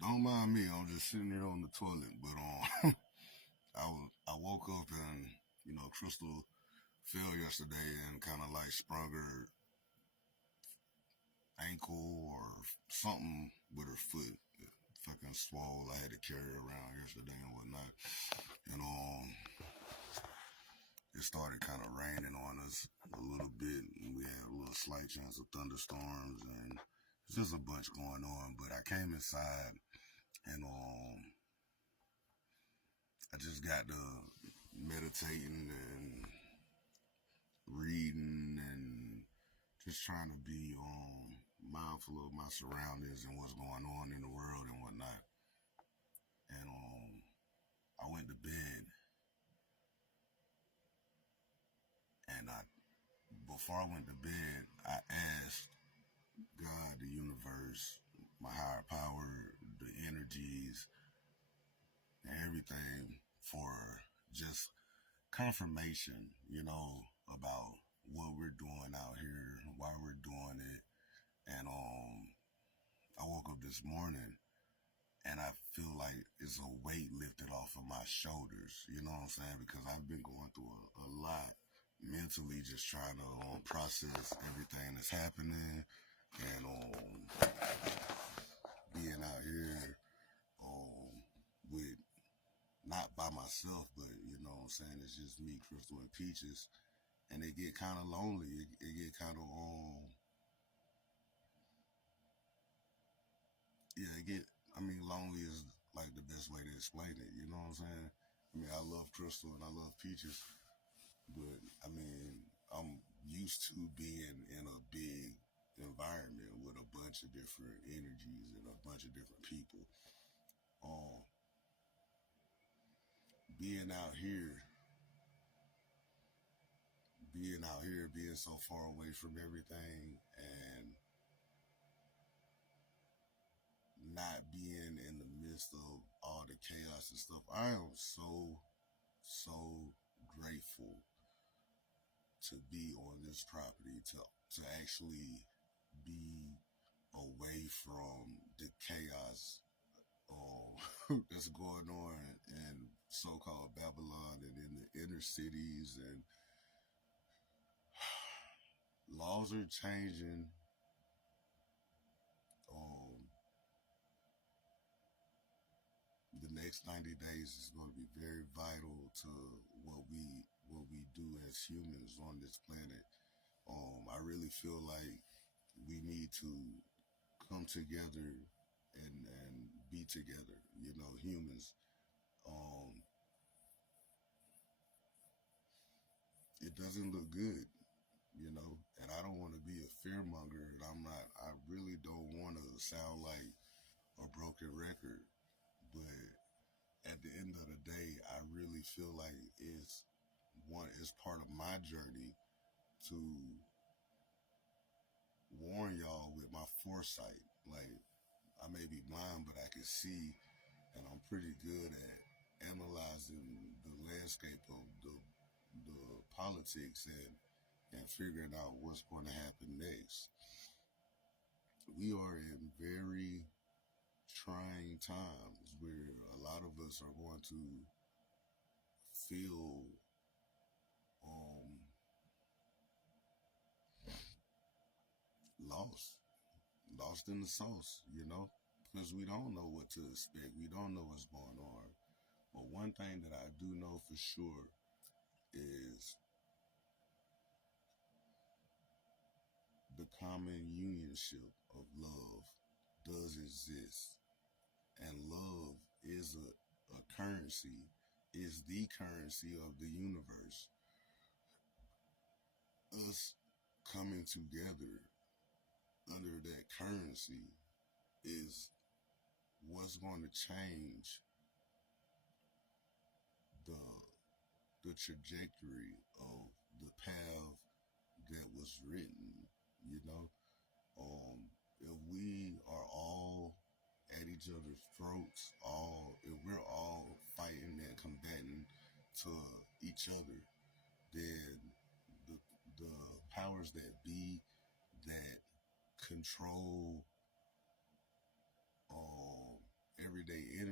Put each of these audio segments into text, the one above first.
Don't mind me. I'm just sitting here on the toilet. But I woke up and Crystal fell yesterday and kind of like sprung her ankle or something with her foot. It fucking swole. I had to carry her around yesterday and whatnot. And it started kind of raining on us a little bit, and we had a little slight chance of thunderstorms, and it's just a bunch going on. But I came inside and I just got to meditating and reading and just trying to be mindful of my surroundings and what's going on in the world and whatnot. And I went to bed, and I before I went to bed, I asked God, the universe, my higher power, the energies, and everything for just confirmation, about what we're doing out here, why we're doing it. And I woke up this morning and I feel like it's a weight lifted off of my shoulders, you know what I'm saying? Because I've been going through a lot mentally, just trying to process everything that's happening and being out here with not by myself, but you know what I'm saying, it's just me, Crystal, and Peaches, and it get kind of lonely. It get kind of yeah, it get. I mean, lonely is like the best way to explain it. You know what I'm saying? I mean, I love Crystal and I love Peaches, but I mean, I'm used to being in a big environment with a bunch of different energies and a bunch of different people. Um, being out here, being so far away from everything, and not being in the midst of all the chaos and stuff. I am so grateful to be on this property, to actually be away from the chaos that's going on in so-called Babylon and in the inner cities. And laws are changing. um the next 90 days is going to be very vital to what we do as humans on this planet. I really feel like we need to come together and be together. Humans. Um, it doesn't look good. And I don't want to be a fearmonger, and I'm not. I really don't want to sound like a broken record, but at the end of the day, I really feel like it's part of my journey to warn y'all with my foresight. Like, I may be blind, but I can see, and I'm pretty good at analyzing the landscape of the politics and figuring out what's going to happen next. We are in very trying times where a lot of us are going to feel um, lost, lost in the sauce, because we don't know what to expect. We don't know what's going on. But one thing that I do know for sure is the common unionship of love does exist. And love is a currency, is the currency of the universe. Us coming together under that currency is what's going to change the the trajectory of the path that was written. You know, if we are all at each other's throats, if we're all fighting and combating to each other, then the the powers that be that control um,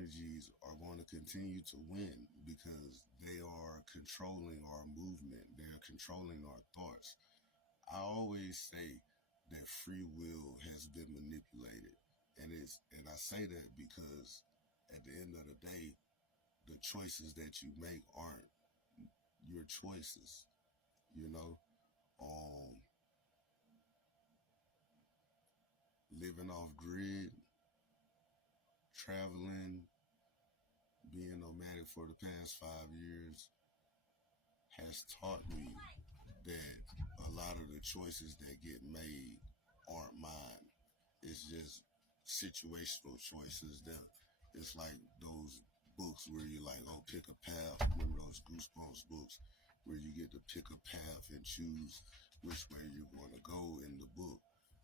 energies are going to continue to win because they are controlling our movement. They're controlling our thoughts. I always say that free will has been manipulated. And I say that because at the end of the day, the choices that you make aren't your choices, you know? Um Living off grid, traveling, being nomadic for the past 5 years has taught me that a lot of the choices that get made aren't mine. It's just situational choices that it's like those books where you like, oh, pick a path. Remember those Goosebumps books where you get to pick a path and choose which way you're going to go in the book.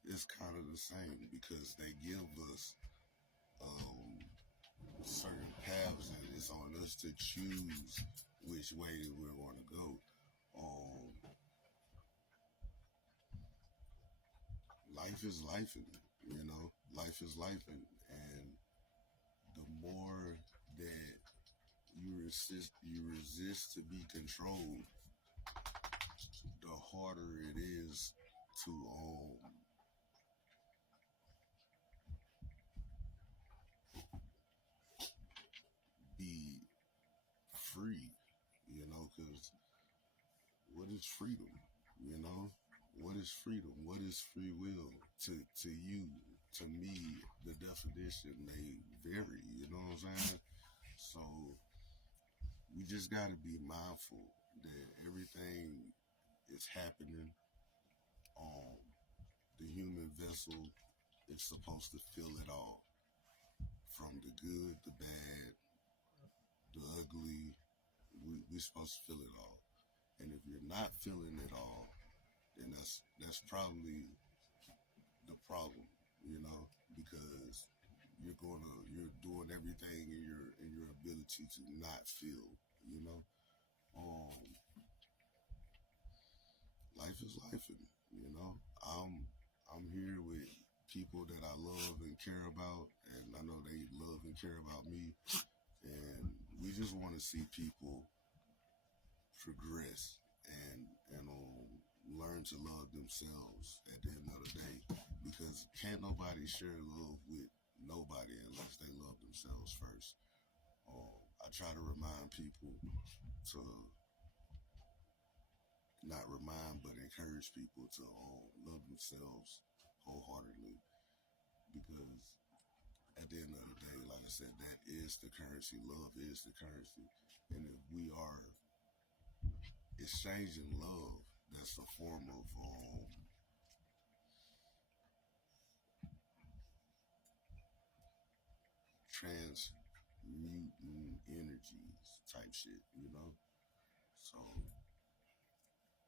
It's kind of the same because they give us um, certain paths and it's on us to choose which way we're going to go. Um, Life is life, you know. Life is life, and the more that you resist to be controlled, the harder it is to be free, you know. Because what is freedom? You know, what is freedom? What is free will to you? To me, the definition may vary. You know what I'm saying? So we just got to be mindful that everything is happening. Um, the human vessel is supposed to feel it all, from the good, the bad, the ugly. We're supposed to feel it all. And if you're not feeling it all, then that's probably the problem, you know, because you're doing everything in your ability to not feel, you know. Um, Life is life, and you know, I'm here with people that I love and care about, and I know they love and care about me, and we just want to see people progress and learn to love themselves at the end of the day, because can't nobody share love with nobody unless they love themselves first. I try to remind people to not remind but encourage people to love themselves wholeheartedly, because at the end of the day, like I said, that is the currency. Love is the currency. And if we are exchanging love, that's a form of transmuting energies type shit, you know? So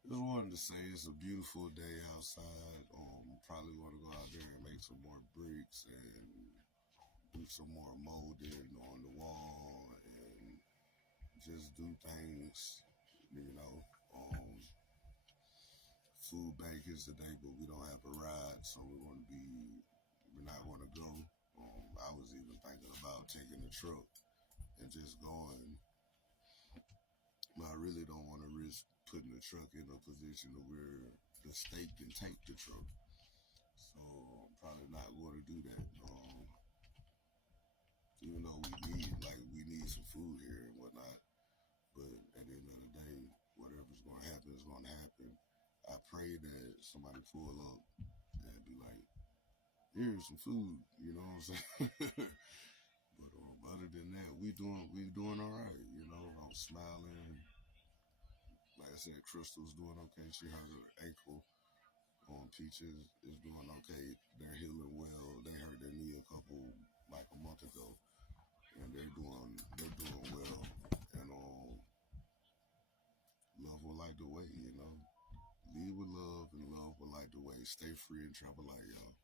just wanted to say it's a beautiful day outside. Probably want to go out there and make some more bricks and do some more molding on the wall and just do things, you know. Food bank is today, but we don't have a ride, so we're not going to go. I was even thinking about taking the truck and just going. But I really don't want to risk putting the truck in a position to where the state can take the truck. So I'm probably not going to do that. Even though we need some food here and whatnot. But at the end of the day, whatever's going to happen is going to happen. I pray that somebody pull up and be like, here's some food, you know what I'm saying? But other than that, we doing all right, you know. I'm smiling. Like I said, Crystal's doing okay. She hurt her ankle. Peaches is doing okay. They're healing well. They hurt their knee like a month ago, and they're doing well. And love will light the way, you know. Lead with love and love will light the way. Stay free and travel light, y'all.